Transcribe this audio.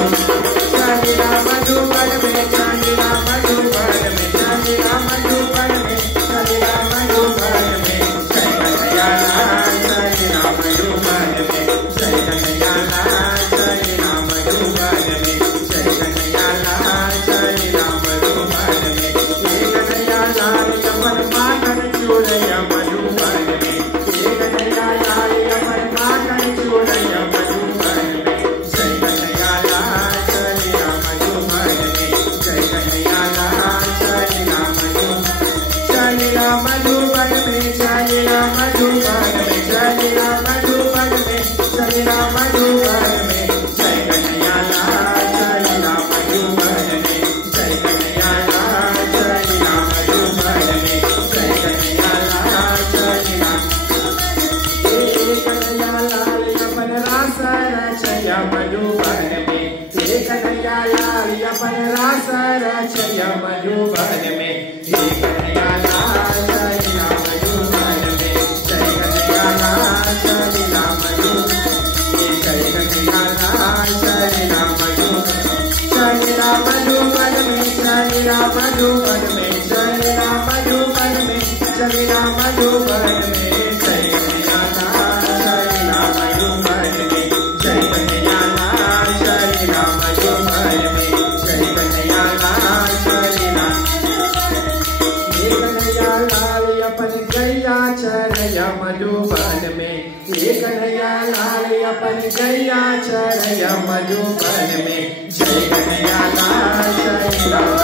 चलिला मधुबन में चलिला मधुबन में चलिला मधुबन में चलिला मधुबन में जय कन्हैया लाल चलिला मधुबन में जय कन्हैया लाल चलिला मधुबन में जय कन्हैया लाल चलिला मधुबन में ये कन्हैया लाल अपन माखन चूड़ैया मधुबन में ये कन्हैया लाल अपन माखन चूड़ैया मधुबन में जय कन्हैया लाल चलिला मधुबन में जय कन्हैया लाल चलिला मधुबन में चलिला मधुबन में चलिला मधुबन में चलिला मधुबन में जय कन्हैया लाल चलिला मधुबन में जय कन्हैया लाल चलिला मधुबन में जय कन्हैया लाल चलिला कन्हैया लाल अपन रास रचया मधुबन में हे कन्हैया लाल अपन रास रचया मधुबन में हे कन्हैया लाल चलिला मधुबन में जय कन्हैया लाल चलिला मधुबन जय कन्हैया लाल चलिला मधुबन चलिला मधुबन में चलिला मधुबन में चलिला मधुबन में चलिला मधुबन में जय कन्हैया लाल चलिला मधुबन में जय कन्हैया लाल चलिला मधुबन में जय कन्हैया लाल चलिला ये कन्हैया लाल अपन गैया चरया मधुबन में ये कन्हैया लाल अपन गैया चरया मधुबन में जय कन्हैया लाल चलिला